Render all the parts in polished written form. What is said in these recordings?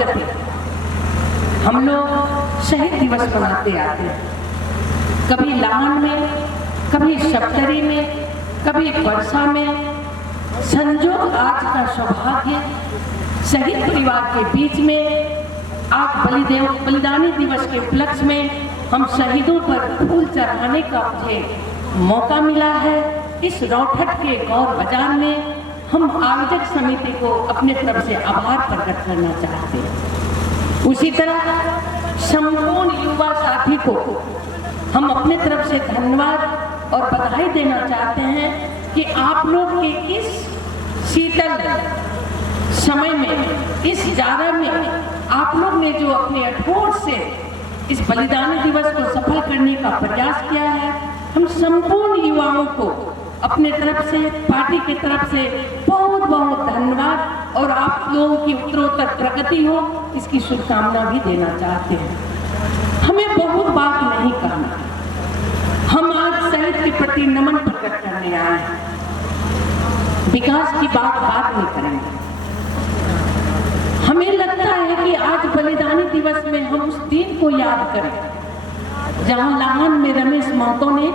गति हम लोग शहीद दिवस मनाते आते हैं, कभी लाहन में, कभी सप्तरी में, कभी वर्षा में। संजोग आज का सौभाग्य शहीद परिवार के बीच में आज बलिदानी दिवस के उपलक्ष्य में हम शहीदों पर फूल चढ़ाने का मुझे मौका मिला है। इस रौठट के गौर बाजार में हम आयोजक समिति को अपने तरफ से आभार प्रकट करना चाहते हैं। उसी तरह संपूर्ण युवा साथी को हम अपने तरफ से धन्यवाद और बधाई देना चाहते हैं कि आप लोग के इस शीतल समय में, इस जाड़ा में आप लोग ने जो अपने अठोट से इस बलिदानी दिवस को सफल करने का प्रयास किया है, हम संपूर्ण युवाओं को अपने तरफ से, पार्टी की तरफ से बहुत बहुत धन्यवाद और आप लोगों की उत्तरोत्तर प्रगति हो इसकी शुभकामना भी देना चाहते हैं। हमें बहुत बात नहीं करना, हम आज शहीद के प्रति नमन प्रकट करने आए हैं। विकास की बात बाद में करेंगे। हमें लगता है कि आज बलिदानी दिवस में हम उस दिन को याद करें जहां लाहन में रमेश महतो ने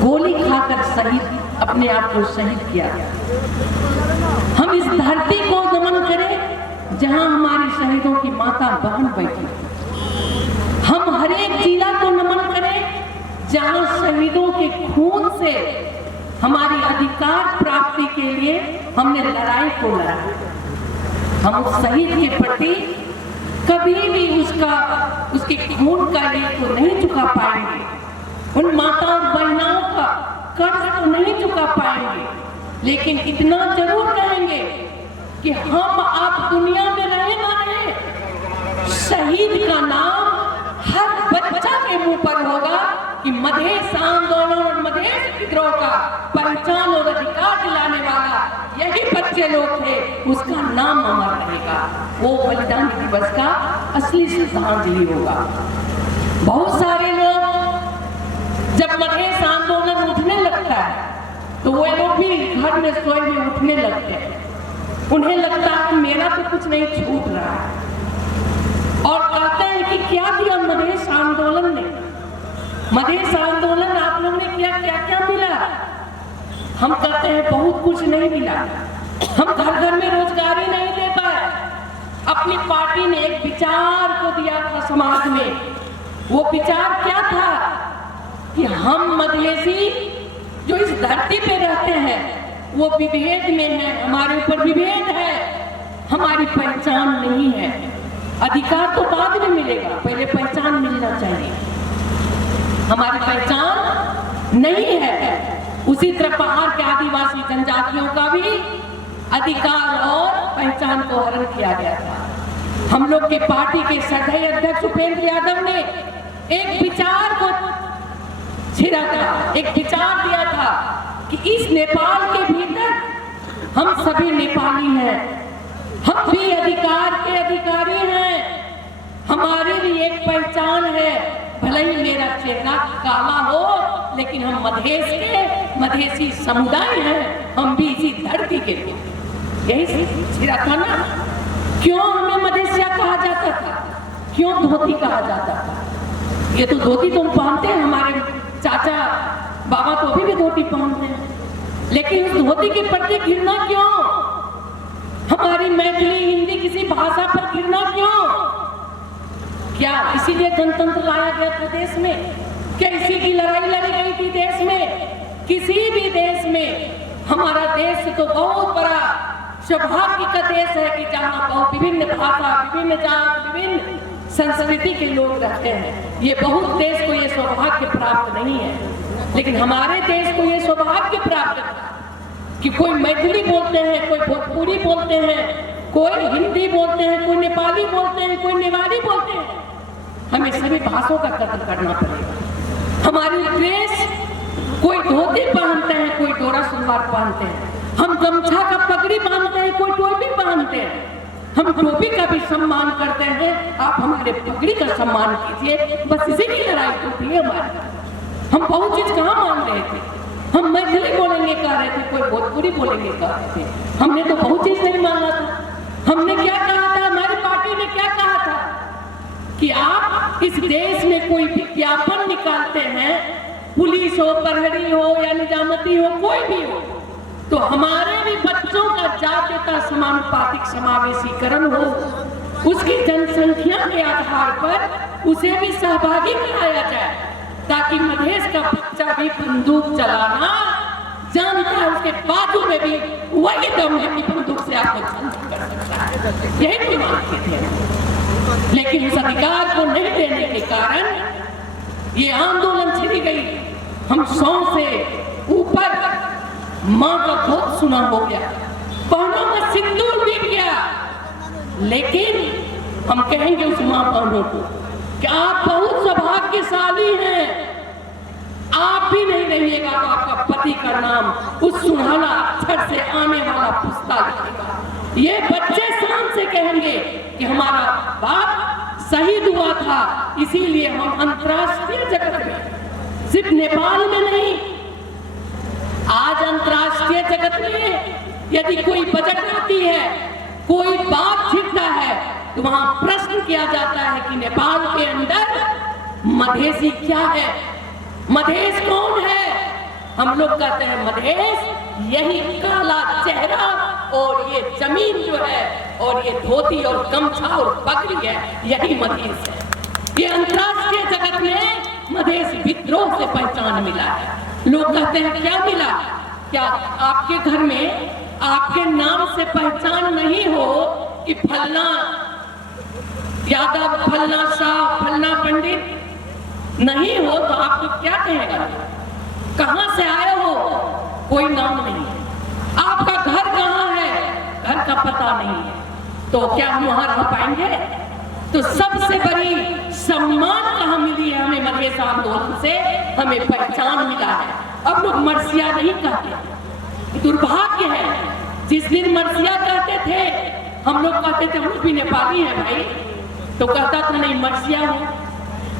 गोली खाकर शहीद अपने आप को शहीद किया। हम इस धरती को नमन करें जहां हमारी शहीदों की माता बहन बैठी। हम हर एक जिला को नमन करें जहां शहीदों के खून से हमारी अधिकार प्राप्ति के लिए हमने लड़ाई को लड़ा। हम उस शहीद के प्रति कभी भी उसके खून का ऋण को नहीं चुका पाएंगे, उन माताओं बहनों का कर्ज तो नहीं चुका पाएंगे, लेकिन इतना जरूर कहेंगे कि हम आप दुनिया में रहे ना रहे, शहीद का नाम हर बच्चा के मुंह पर होगा कि मधेश आंदोलन और मधेश विद्रोह का पहचान और अधिकार दिलाने वाला यही बच्चे लोग थे, उसका नाम अमर रहेगा। वो बलिदान दिवस का असली श्रद्धांजलि होगा। बहुत सारे लोग जब मधेश आंदोलन उठने लगता है तो वो लोग भी घर में सोए में उठने लगते हैं। उन्हें लगता है मेरा तो कुछ नहीं छूट रहा है और कहते हैं कि क्या दिया मधेश आंदोलन ने। मधेश आंदोलन आप लोगों ने क्या क्या क्या मिला? हम कहते हैं बहुत कुछ नहीं मिला। हम घर घर में रोजगारी नहीं दे पाए। अपनी पार्टी ने एक विचार को दिया था समाज में। वो विचार क्या था कि हम मधेसी जो इस धरती पे रहते हैं वो विभेद में है, हमारे ऊपर विभेद है, हमारी पहचान नहीं है। अधिकार तो बाद में मिलेगा, पहले पहचान मिलना चाहिए। हमारी पहचान नहीं है। उसी तरह पहाड़ के आदिवासी जनजातियों का भी अधिकार और पहचान को हरण किया गया था। हम लोग के पार्टी के श्रद्धेय अध्यक्ष उपेंद्र यादव ने एक विचार को छिड़ा था, एक विचार दिया था कि इस नेपाल के भीतर हम सभी नेपाली हैं, हम भी अधिकार के अधिकारी हैं, हमारी भी एक पहचान है। भले ही मेरा चेहरा काला हो लेकिन हम मधेश के मधेसी समुदाय हैं, हम भी इसी धरती के लोग। यही छिड़ा था ना। क्यों हमें मधेसिया कहा जाता था, क्यों धोती कहा जाता था? ये तो धोती तुम पहनते हैं, हमारे चाचा बाबा तो अभी भी धोती पहनते हैं, लेकिन उस धोती के प्रति घृणा क्यों? हमारी मैथिली हिंदी किसी भाषा पर घृणा क्यों? क्या इसीलिए गणतंत्र लाया गया था देश में? क्या इसी की लड़ाई लड़ी गई थी देश में? किसी भी देश में हमारा देश तो बहुत बड़ा सौभाग्य का देश है कि जहाँ बहुत विभिन्न भाषा, विभिन्न जात, विभिन्न संस्कृति के लोग रहते हैं। ये बहुत देश को ये सौभाग्य प्राप्त नहीं है, लेकिन हमारे देश को ये सौभाग्य प्राप्त है कि कोई मैथिली बोलते हैं, कोई भोजपुरी बोलते हैं, कोई हिंदी बोलते हैं, कोई नेपाली बोलते हैं, कोई नेवाड़ी बोलते हैं। हमें सभी भाषाओं का कदर करना पड़ेगा। हमारी ड्रेस, कोई धोती पहनते हैं, कोई डोरा सलवार पहनते हैं, हम गमछा का पगड़ी बांधते हैं, कोई टोपी पहनते हैं, हम टोपी का भी सम्मान करते हैं। आप हमारे पगड़ी का सम्मान कीजिए, बस इसी की लड़ाई होती है हमारी। हम बहुत चीज कहाँ मान रहे थे, हम मैथिली बोलेंगे कह रहे थे, कोई भोजपुरी बोलेंगे कह रहे थे, हमने तो बहुत चीज नहीं माना था। हमने क्या कहा था कि आप इस देश में कोई विज्ञापन निकालते हैं, पुलिस हो, प्रहरी हो या निजामती हो, कोई भी हो, तो हमारे भी बच्चों का जातीयता समानुपातिक समावेशीकरण हो, उसकी जनसंख्या के आधार पर उसे भी सहभागी कराया जाए, ताकि मधेश का बच्चा भी बंदूक चलाना जानता है, उसके बाजू में भी वही दम है कि बंदूक से आपको जंग कर सकता है। यही तो मानते थे, लेकिन उस अधिकार को नहीं देने के कारण ये आंदोलन छिड़ी गई। हम 100 से ऊपर माँ का गोद सुना हो गया, बहनों का सिंदूर भी गया, लेकिन हम कहेंगे उस माँ बहनों को कि आप बहुत सौभाग्यशाली हैं, आप भी नहीं रहिएगा तो आपका पति का नाम उस सुनहला अक्षर से आने वाला पुस्ता लिखेगा। ये बच्चे शान से कहेंगे कि हमारा बाप शहीद हुआ था, इसीलिए हम अंतर्राष्ट्रीय जगत में, सिर्फ नेपाल में नहीं, आज अंतर्राष्ट्रीय जगत में यदि कोई बजट आती है, कोई बात छिड़ता है, तो वहां प्रश्न किया जाता है कि नेपाल के अंदर मधेसी क्या है, मधेश कौन है। हम लोग कहते हैं मधेश यही काला चेहरा और ये जमीन जो है और ये धोती और गमछा और पगड़ी है, यही मधेश है। ये अंतर्राष्ट्रीय जगत में मधेश विद्रोह से पहचान मिला है। लोग कहते हैं क्या मिला, क्या आपके घर में आपके नाम से पहचान नहीं हो कि फलना यादव, फलना शाह, फलना पंडित नहीं हो, तो आपको क्या कहेगा, कहां से आए हो, कोई नाम नहीं है, आपका घर कहां है, घर का पता नहीं है, तो क्या हम वहां रह पाएंगे। तो सबसे बड़ी सम्मान कहां मिली है हमें, मधेश आंदोलन से हमें पहचान मिला है। अब लोग मरसिया नहीं कहते, दुर्भाग्य है। जिस दिन मरसिया कहते थे, हम लोग कहते थे हम भी नेपाली हैं भाई, तो कहता था नहीं मरसिया हो।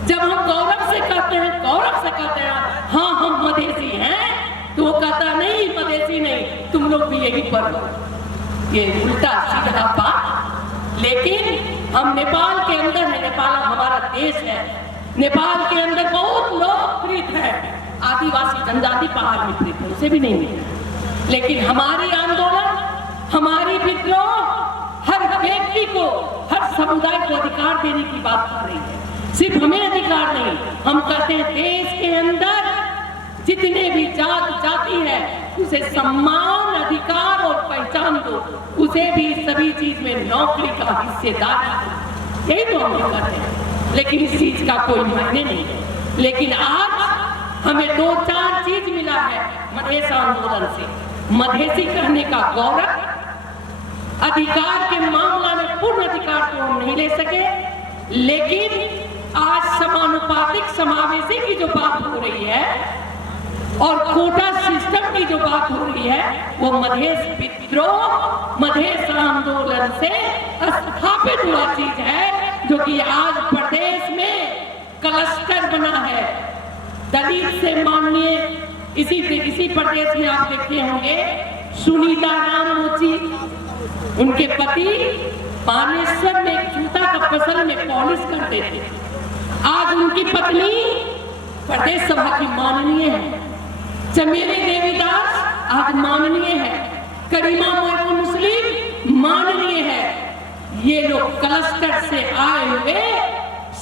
जब हम गौरव से कहते हैं, गौरव से कहते हैं हाँ हम मधेसी हैं, तो वो कहता नहीं मधेसी नहीं, तुम लोग भी यही पर हो। ये उल्टा सीधा बात। लेकिन हम नेपाल के अंदर है, नेपाल हमारा देश है, नेपाल के अंदर बहुत लोग प्रीत है, आदिवासी जनजाति पहाड़ में प्रीत है, उसे भी नहीं मिला। लेकिन हमारी आंदोलन, हमारी विद्रोह हर व्यक्ति को, हर समुदाय को अधिकार देने की बात कर रही है। सिर्फ हमें अधिकार नहीं, हम कहते हैं देश के अंदर जितने भी जात जाति है उसे सम्मान, अधिकार और पहचान दो, उसे भी सभी चीज में नौकरी का हिस्सेदार दो। यही तो हम कहते हैं, लेकिन इस चीज का कोई मायने नहीं है। लेकिन आज हमें 2-4 चीज मिला है मधेश आंदोलन से। मधेसी कहने का गौरव, अधिकार के मामला में पूर्ण अधिकार तो हम नहीं ले सके, लेकिन आज समानुपातिक समावेशी की जो बात हो रही है और कोटा सिस्टम की जो बात हो रही है, वो मधेश विद्रोह, मधेश आंदोलन से स्थापित हुआ चीज है, जो कि आज प्रदेश में क्लस्टर बना है। दलित से माननीय इसी प्रदेश में आप देखे होंगे सुनीता राम मोची, उनके पति बानेश्वर में एक जूता का फसल में पॉलिश करते थे, आज उनकी पत्नी प्रदेश सभा की माननीय है। चमेली देवीदास आज माननीय है, करीमा मोइनुल मुस्लिम माननीय है। ये लोग क्लस्टर से आए हुए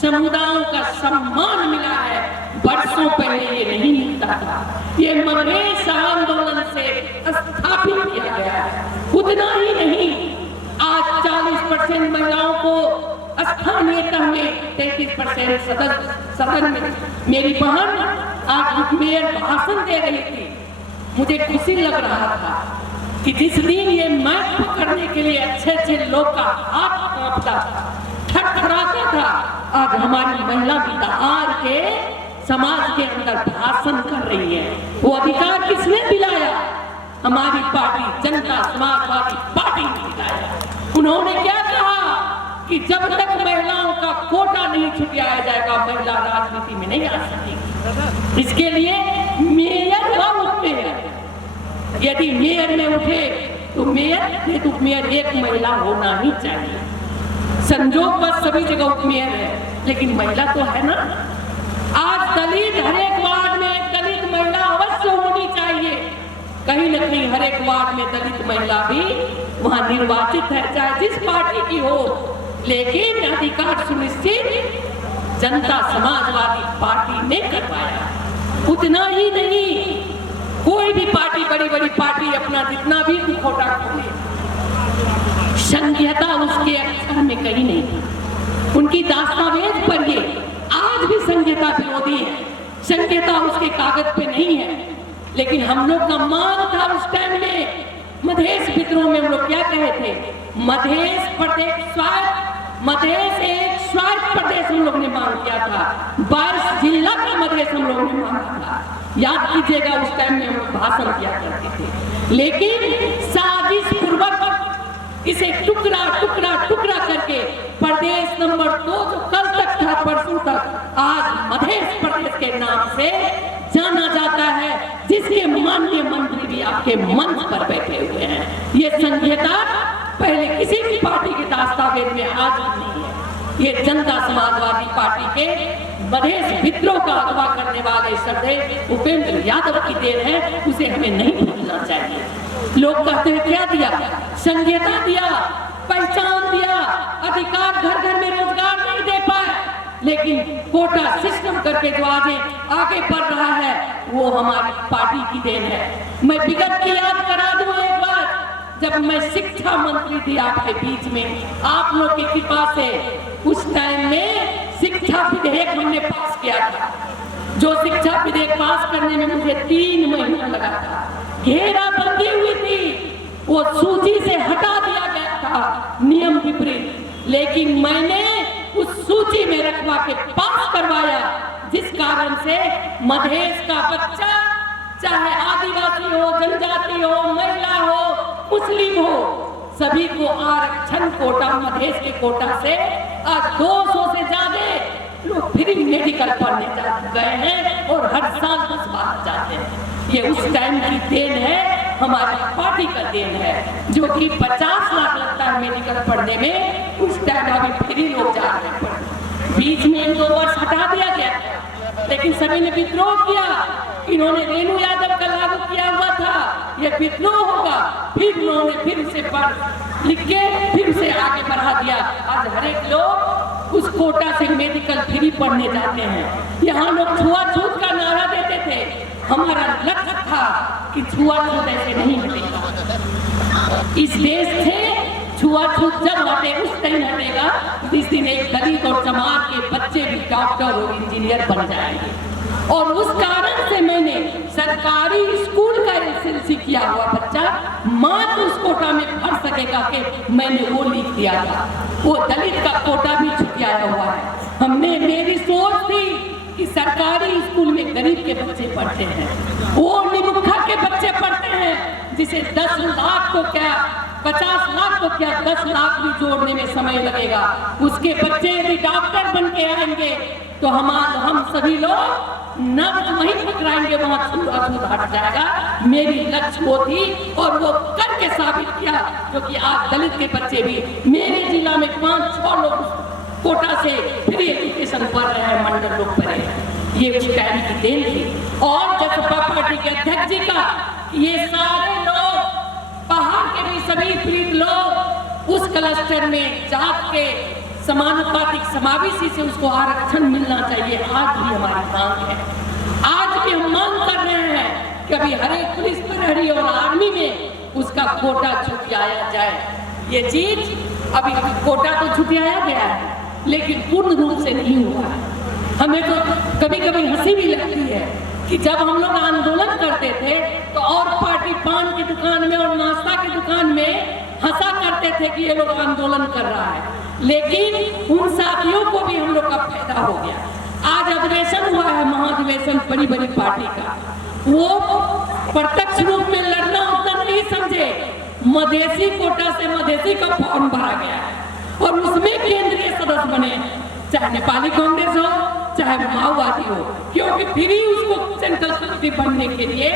समुदायों का सम्मान मिला है, वर्षों पहले ये नहीं मिलता था। ये मधेश आंदोलन से स्थापित किया गया है। उतना ही नहीं, आज 40% महिलाओं को स्थानीयता में, 33% सदन में। मेरी बहन आज मेयर भाषण दे रही थी, मुझे खुशी लग रहा था कि जिस दिन ये माइक पकड़ने के लिए अच्छे लोग का हाथ कांपता था, थरथराता था, आज हमारी महिला भी दहाड़ के समाज के अंदर भाषण कर रही है। वो अधिकार किसने दिलाया? हमारी पार्टी जनता समाजवादी पार्टी ने दिलाया। उन्होंने क्या कहा कि जब तक महिलाओं का कोटा नहीं छुटवाया जाएगा, महिला राजनीति में नहीं आ सकेगी। इसके लिए मेयर व उपमेयर, यदि मेयर में उठे तो मेयर, तो उपमेयर एक महिला होना ही चाहिए। संजोग बस सभी जगह उपमेयर है, लेकिन महिला तो है ना। आज दलित हर एक वार्ड में एक दलित महिला अवश्य होनी चाहिए। कहीं न कहीं हर एक वार्ड में दलित महिला भी वहां निर्वाचित है, चाहे जिस पार्टी की हो। लेकिन अधिकार सुनिश्चित जनता समाजवादी पार्टी ने कर पाया। उतना ही नहीं, कोई भी पार्टी, बड़ी बड़ी पार्टी अपना जितना भी खोटा खोले, संघीयता उसके अक्षर में कहीं नहीं थी। उनकी दस्तावेज पढ़िए, आज भी संघीयता विरोधी है, संघीयता उसके कागज पे नहीं है। लेकिन हम लोग का मांग था उस टाइम में, मधेश विद्रोह में हम लोग क्या कहे थे, मधेश प्रदेश स्वायत्त, मधेश एक स्वायत्त प्रदेश हम लोग ने मांग किया था। 22 जिला का मधेश हम लोग ने मांगा था। याद कीजिएगा, उस टाइम में हम लोग भाषण किया करते थे। लेकिन साजिश पूर्वक इसे टुकड़ा टुकड़ा टुकड़ा करके प्रदेश नंबर 2 जो कल तक था, परसों तक, आज मधेश प्रदेश के नाम से जाना जाता है, जिसके माननीय मंत्री भी आपके मंच पर बैठे हुए हैं। ये संघीयता पहले किसी भी पार्टी के दस्तावेज में आज नहीं है। ये जनता समाजवादी पार्टी के मधेश विद्रोह का अगवा करने वाले श्रद्धेय उपेंद्र यादव की देन है, उसे हमें नहीं भूलना चाहिए। लोग कहते हैं क्या दिया, संघीयता दिया, पहचान दिया, अधिकार, घर घर में रोजगार नहीं दे पाए, लेकिन कोटा सिस्टम करके जो आगे बढ़ रहा है वो हमारी पार्टी की देन है। मैं विगत की याद करा दूं एक बार, जब मैं शिक्षा मंत्री थी आपके बीच में, आप लोग की कृपा से उस टाइम में शिक्षा विधेयक हमने पास किया था। जो शिक्षा विधेयक पास करने में मुझे 3 महीना लगा था। घेराबंदी हुई थी, वो सूची से हटा दिया गया था नियम विपरीत, लेकिन मैंने उस सूची में रखवा के पास करवाया, जिस कारण से मधेश का बच्चा, चाहे आदिवासी हो, जनजाति हो, महिला हो, मुस्लिम हो, सभी को आरक्षण कोटा, मधेश के कोटा से आज 200 से ज्यादा लोग फ्री मेडिकल पढ़ने गए हैं और हर साल 10 बार जाते हैं। ये उस टाइम की देन है, हमारी पार्टी का देन है, जो कि 50 लाख लगता है मेडिकल पढ़ने में, उस टाइम अभी फ्री लोग जा रहे हैं। बीच में 1-2 वर्ष हटा दिया गया, लेकिन सभी ने विद्रोह किया। इन्होंने रेणु यादव का लागू किया हुआ था, ये विद्रोह होगा, फिर उन्होंने फिर उसे पढ़ लिख के फिर उसे आगे बढ़ा दिया। आज हर एक लोग उस कोटा से मेडिकल फ्री पढ़ने जाते हैं। यहाँ लोग छुआछूत का नारा देते थे, हमारा लक्ष्य था कि छुआछूत ऐसे नहीं हटेगा। इस देश से छुआछूत जब हटे, उस टाइम हटेगा जिस दिन एक दलित और चमार के बच्चे भी डॉक्टर और इंजीनियर बन जाएंगे। और उस कारण से मैंने सरकारी स्कूल का एसएलसी किया हुआ बच्चा मात्र उस कोटा में पढ़ सकेगा कि मैंने वो लिख दिया था। वो दलित का कोटा भी छुटियाया हुआ है। हमने, मेरी सोच थी कि सरकारी स्कूल में गरीब के बच्चे पढ़ते हैं, वो निमुखा के बच्चे पढ़ते हैं, जिसे 10 लाख को क्या 50 लाख को क्या 10 लाख भी जोड़ने में समय लगेगा। उसके बच्चे यदि डॉक्टर बन के आएंगे तो हम सभी लोग नब्ज वहीं पकड़ाएंगे, वहां छुआछूत हट जाएगा। मेरी लक्ष्य वो थी और वो करके साबित किया, क्योंकि आज दलित के बच्चे भी मेरे जिला में 5-6 लोग कोटा से फ्री एजुकेशन पढ़ रहे हैं, मंडल लोग पढ़े हैं। ये उस टाइम की देन थी। और जसपा पार्टी के अध्यक्ष जी का, ये सारे लोग पहाड़ के भी सभी पीड़ित लोग उस क्लस्टर में जात के समानुपातिक समावेशी से उसको आरक्षण मिलना चाहिए। आज भी हमारी मांग है, आज भी हम मांग कर रहे हैं कि अभी हर एक पुलिस प्रहरी और आर्मी में उसका कोटा छुटियाया जाए। ये चीज अभी कोटा तो छुटियाया गया है, लेकिन पूर्ण रूप से नहीं हुआ है। हमें तो कभी कभी हंसी भी लगती है कि जब हम लोग आंदोलन करते थे तो और पार्टी पान की दुकान में और नाश्ता की दुकान में हंसा करते थे कि ये लोग आंदोलन कर रहा है, लेकिन उन साथियों को भी हम लोग का फायदा हो गया। आज अधिवेशन हुआ है, महाधिवेशन बड़ी बड़ी पार्टी का, वो प्रत्यक्ष रूप में लड़ना उतना नहीं समझे। मधेसी कोटा से मधेसी का फॉर्म भरा गया है और उसमें केंद्रीय सदस्य बने, चाहे नेपाली कांग्रेस हो चाहे माओवादी हो, क्योंकि फिर ही उसको सेंट्रल कमेटी बनने के लिए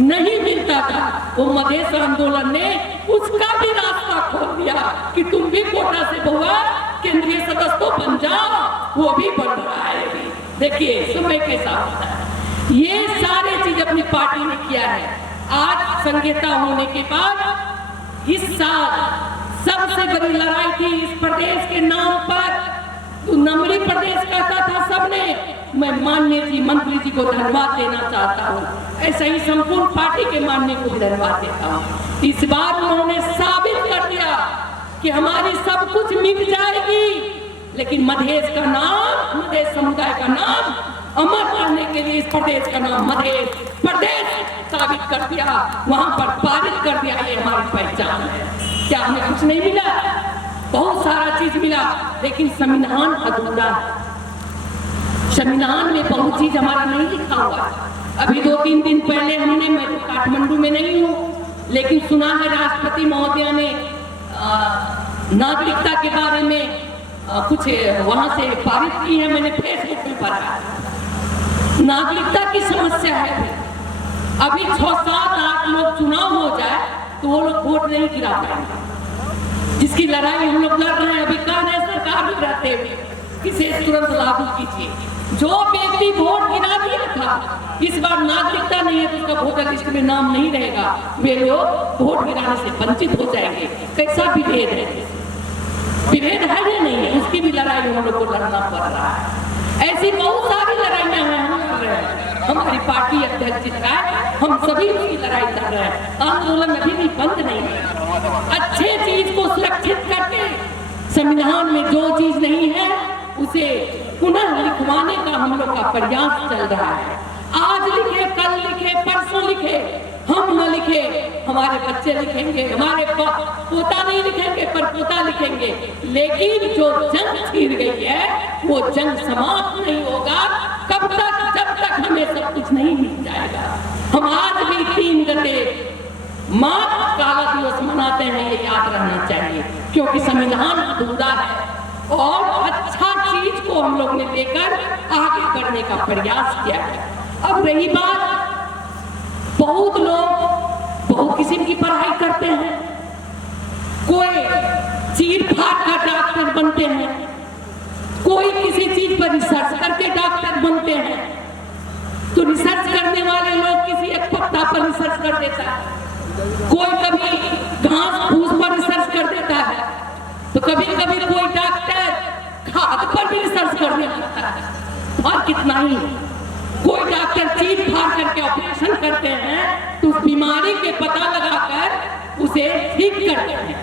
नहीं मिलता था। वो मधेश आंदोलन ने उसका भी रास्ता खोल दिया कि तुम भी कोटा से बहुआ केंद्रीय सदस्य तो बन जाओ, वो भी बन रहा है। देखिए समय कैसा होता है। ये सारे चीज अपनी पार्टी ने किया है। आज संघीयता होने के बाद इस साल सबसे बड़ी लड़ाई थी इस प्रदेश के नाम पर। तो नमरी प्रदेश कहता था सबने। मैं माननीय जी मंत्री जी को धन्यवाद देना चाहता हूँ, ऐसा ही संपूर्ण पार्टी के माननीय को धन्यवाद देता हूँ। इस बार उन्होंने साबित कर दिया कि हमारी सब कुछ मिट जाएगी, लेकिन मधेश का नाम, मधेश समुदाय का नाम अमर करने के लिए इस प्रदेश का नाम मधेश प्रदेश साबित कर दिया, वहां पर पारित कर दिया। ये हमारी पहचान है। क्या हमें कुछ नहीं मिला? बहुत सारा चीज मिला, लेकिन संविधान अधूरा है। संविधान में बहुत चीज हमारा नहीं लिखा हुआ। अभी 2-3 दिन पहले हमने, मैं तो काठमांडू में नहीं हूँ, लेकिन सुना है राष्ट्रपति महोदया ने नागरिकता के बारे में कुछ वहां से पारित की है। मैंने फेसबुक में पढ़ा। नागरिकता की समस्या है। अभी 6-7-8 लोग चुनाव हो जाए तो वो लोग वोट नहीं गिरा पाएंगे। जिसकी लड़ाई हम लोग लड़ रहे हैं, अभी कह रहे सरकार भी रहते हुए इसे तुरंत लागू कीजिए। जो व्यक्ति वोट गिरा दिया था, इस बार नागरिकता नहीं है तो उसका वोटर लिस्ट में नाम नहीं रहेगा, वे लोग वोट गिराने से वंचित हो जाएंगे। कैसा विभेद है? विभेद है या नहीं है? उसकी भी लड़ाई हम लोग को लड़ना पड़ रहा है। ऐसी बहुत सारी लड़ाइयां हैं हम लड़ रहे हैं। हमारी पार्टी अध्यक्ष जी का हम सभी उसकी लड़ाई लड़ रहे हैं। आंदोलन अभी भी बंद नहीं है। अच्छे चीज को सुरक्षित करके संविधान में जो चीज नहीं है उसे पुनः लिखवाने का हम लोग का प्रयास चल रहा है। आज लिखे, कल लिखे, परसों लिखे, हम न लिखे, हमारे बच्चे लिखेंगे, हमारे पोता नहीं लिखेंगे पर पोता लिखेंगे, लेकिन जो जंग छिड़ गई है वो जंग समाप्त नहीं होगा कब तक, जब तक हमें सब कुछ नहीं मिल जाएगा। हम आज भी 3 गते माँ काला दिवस मनाते हैं, ये याद रहना चाहिए, क्योंकि संविधान अधूरा है और अच्छा चीज को हम लोग ने लेकर आगे बढ़ने का प्रयास किया है। अब रही बात, बहुत लोग बहुत किस्म की पढ़ाई करते हैं। कोई चीर फाड़ का डॉक्टर बनते हैं, कोई किसी चीज पर रिसर्च करके डॉक्टर बनते हैं। तो रिसर्च करने वाले लोग किसी एक पत्ता पर रिसर्च कर देता है, कोई कभी घास फूस पर रिसर्च कर देता है, तो कभी कभी कोई डॉक्टर खाद पर भी रिसर्च करने लगता है। और कितना ही, कोई डॉक्टर चीर फाड़ करके ऑपरेशन करते हैं तो उस बीमारी के पता लगाकर उसे ठीक करते हैं।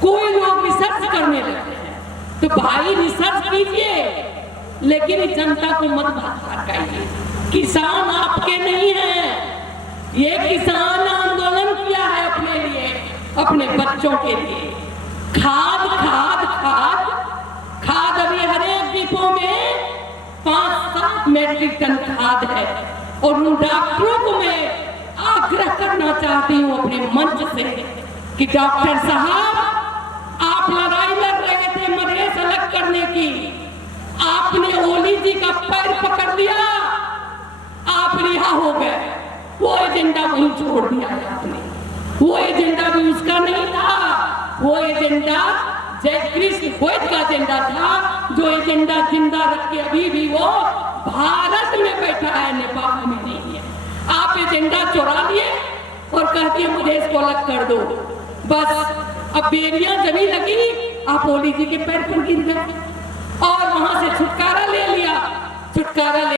कोई लोग रिसर्च करने लगते हैं। तो भाई रिसर्च कीजिए, लेकिन जनता को मत भटकाइए। किसान आपके नहीं हैं। ये किसान आंदोलन किया है अपने लिए, अपने बच्चों के लिए। खाद खाद खाद खाद अभी हर एक डिपो में 5-7 मेट्रिक टन खाद है। और उन डॉक्टरों को मैं आग्रह करना चाहती हूँ अपने मंच से कि डॉक्टर साहब, आप लड़ाई लड़ रहे थे मधेश अलग करने की, आपने ओली जी का पैर पकड़ लिया, आप रिहा हो गए। वो एजेंडा वहीं छोड़ दिया है आपने। वो एजेंडा भी उसका नहीं था, वो एजेंडा जय कृष्ण गोयल का एजेंडा था, जो एजेंडा जिंदा रख के अभी भी वो भारत में बैठा है, नेपाल में नहीं है। आप एजेंडा चुरा लिए और कहते हैं मधेश को अलग कर दो। बस अब बेरियां जमी लगी, आप ओली जी के पैर पर गिर गए।